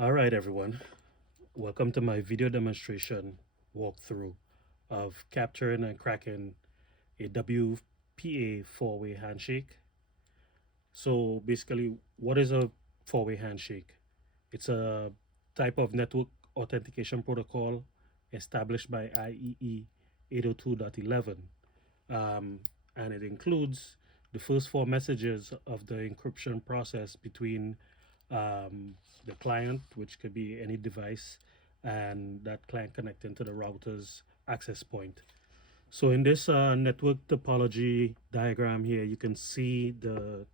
All right, everyone. Welcome to my video demonstration walkthrough of capturing and cracking a WPA four-way handshake. So basically, what is a four-way handshake? It's a type of network authentication protocol established by IEE 802.11. And it includes the first four messages of the encryption process between the client, which could be any device, and that client connecting to the router's access point. So in this network topology diagram here, you can see the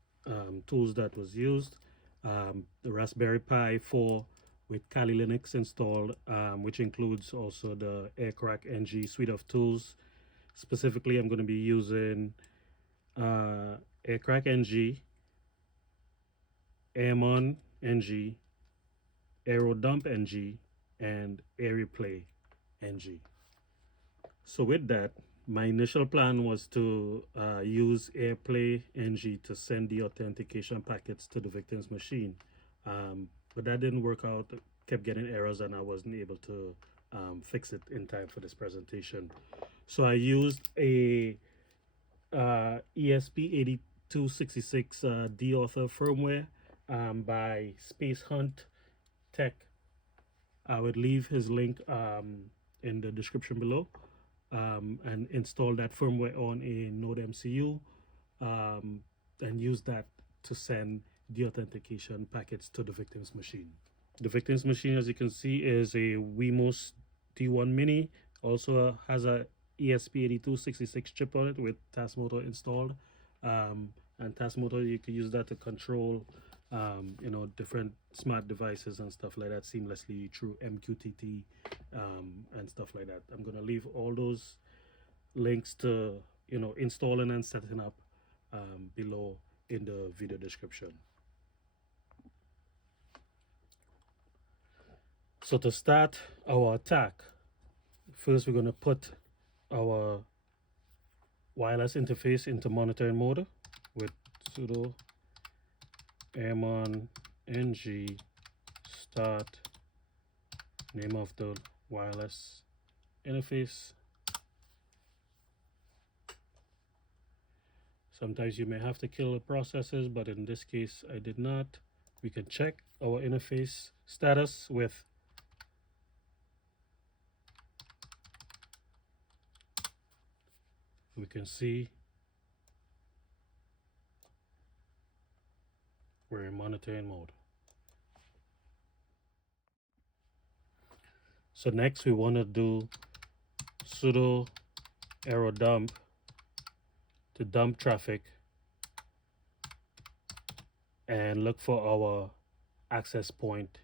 tools that was used. The Raspberry Pi 4 with Kali Linux installed, which includes also the Aircrack NG suite of tools. Specifically, I'm going to be using Aircrack NG, Airmon NG, Aerodump NG, and AirReplay NG. So with that, my initial plan was to use AirPlay NG to send the authentication packets to the victim's machine. But that didn't work out, kept getting errors, and I wasn't able to fix it in time for this presentation. So I used a ESP8266 D-Author firmware by Space Hunt Tech. I would leave his link in the description below, and install that firmware on a Node MCU, and use that to send the authentication packets to the victim's machine. The victim's machine, as you can see, is a Wemos D1 Mini. Also has a ESP8266 chip on it with task motor installed. And task motor, you can use that to control different smart devices and stuff like that seamlessly through MQTT and stuff like that. I'm going to leave all those links to installing and setting up below in the video description. So to start our attack, first we're going to put our wireless interface into monitoring mode with sudo airmon ng start name of the wireless interface. Sometimes you may have to kill the processes, but in this case I did not. We can check our interface status with we can see we're in monitoring mode. So next we want to do sudo aerodump to dump traffic and look for our access point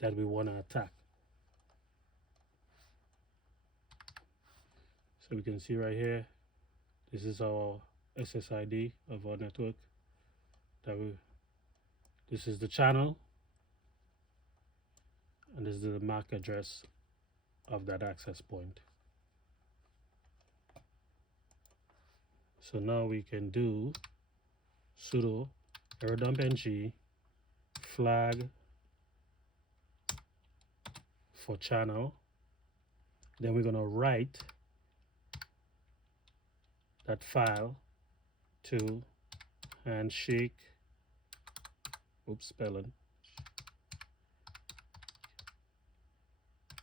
that we want to attack. So we can see right here, this is our SSID of our network. This is the channel, and this is the MAC address of that access point. So now we can do sudo aerodump ng flag for channel. Then we're going to write that file to handshake, spelling,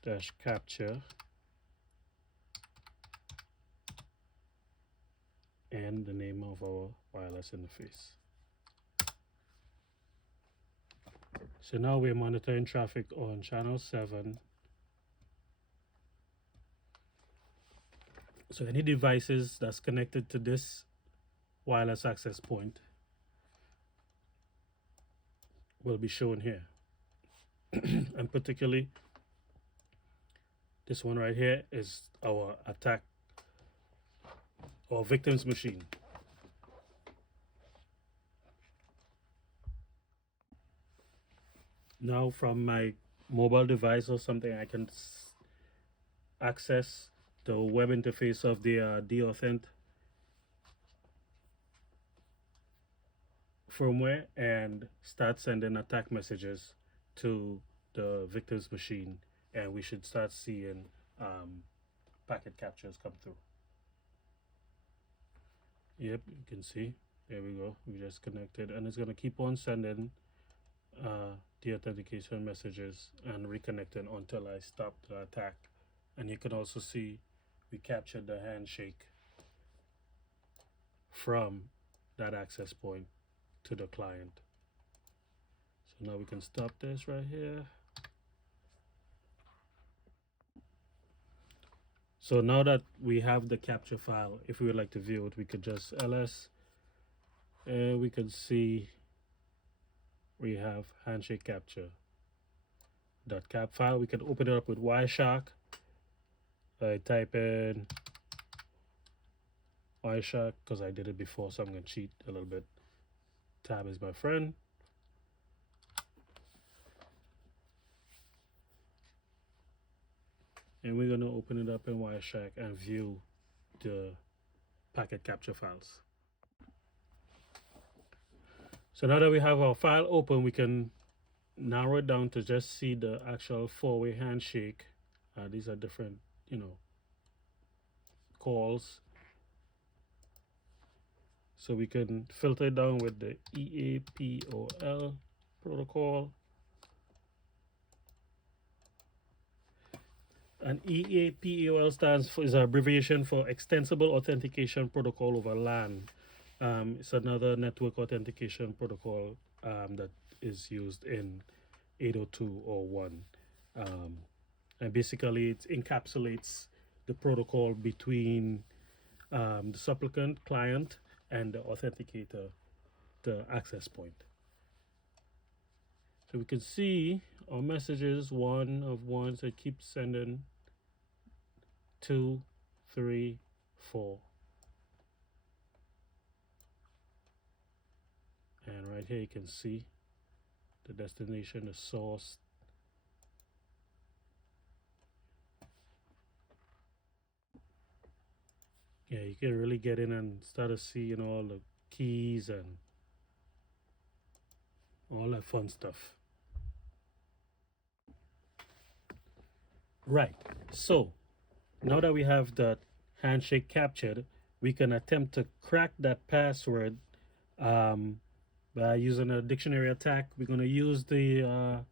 dash capture, and the name of our wireless interface. So now we're monitoring traffic on channel 7. So any devices that's connected to this wireless access point will be shown here. And particularly this one right here is our attack or victim's machine. Now from my mobile device or something, I can access the web interface of the DAuthent firmware and start sending attack messages to the victim's machine, and we should start seeing packet captures come through. Yep, you can see. There we go. We just connected, and it's gonna keep on sending the authentication messages and reconnecting until I stop the attack. And you can also see we captured the handshake from that access point to the client. So now we can stop this right here. So now that we have the capture file, if we would like to view it, we could just ls, and we can see we have handshake capture .cap file. We can open it up with Wireshark. I type in Wireshark because I did it before, so I'm going to cheat a little bit. Tab is my friend. And we're going to open it up in Wireshark and view the packet capture files. So now that we have our file open, we can narrow it down to just see the actual four-way handshake. These are different, calls. So we can filter it down with the EAPOL protocol. And EAPOL is an abbreviation for Extensible Authentication Protocol over LAN. It's another network authentication protocol that is used in 802.1. And basically it encapsulates the protocol between the supplicant client and the authenticator, the access point. So we can see our messages, 1 of 1, so it keeps sending 2, 3, 4. And right here you can see the destination, the source. Yeah, you can really get in and start to see, all the keys and all that fun stuff. Right, so now that we have that handshake captured, we can attempt to crack that password by using a dictionary attack. We're going to use the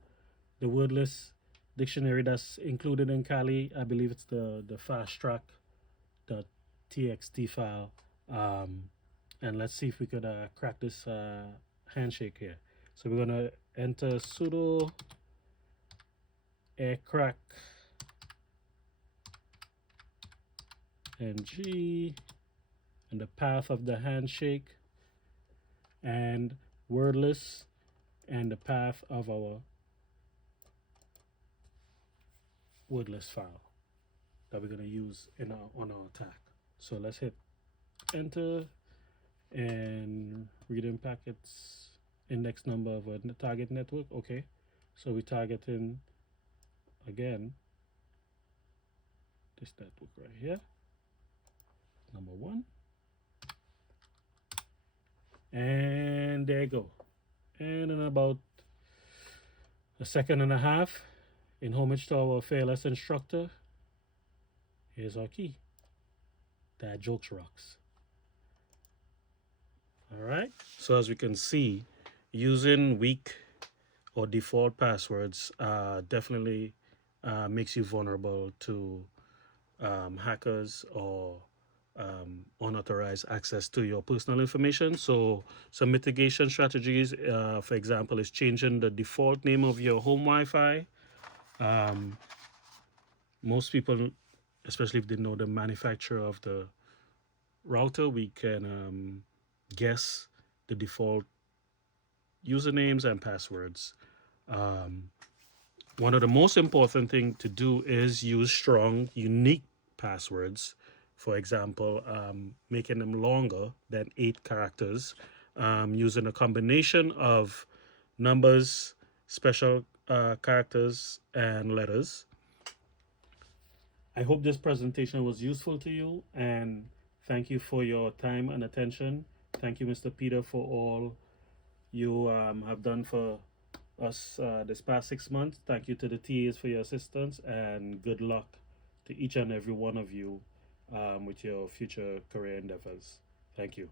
wordless dictionary that's included in Kali. I believe it's the fasttrack.txt file. And let's see if we could crack this handshake here. So we're going to enter sudo aircrack ng and the path of the handshake and wordless and the path of our wordless file that we're going to use on our attack. So let's hit enter and read in packets index number of a target network. Okay, so we're targeting again this network right here, number 1, and there you go. And in about a second and a half, in homage to our fearless instructor, here's our key. That jokes rocks. All right, so as we can see, using weak or default passwords definitely makes you vulnerable to hackers or unauthorized access to your personal information. So some mitigation strategies, for example, is changing the default name of your home Wi-Fi. Most people, especially if they know the manufacturer of the router, we can guess the default usernames and passwords. One of the most important thing to do is use strong, unique passwords. For example, making them longer than 8 characters, using a combination of numbers, special characters, and letters. I hope this presentation was useful to you, and thank you for your time and attention. Thank you, Mr. Peter, for all you have done for us this past 6 months. Thank you to the TAs for your assistance, and good luck to each and every one of you with your future career endeavors. Thank you.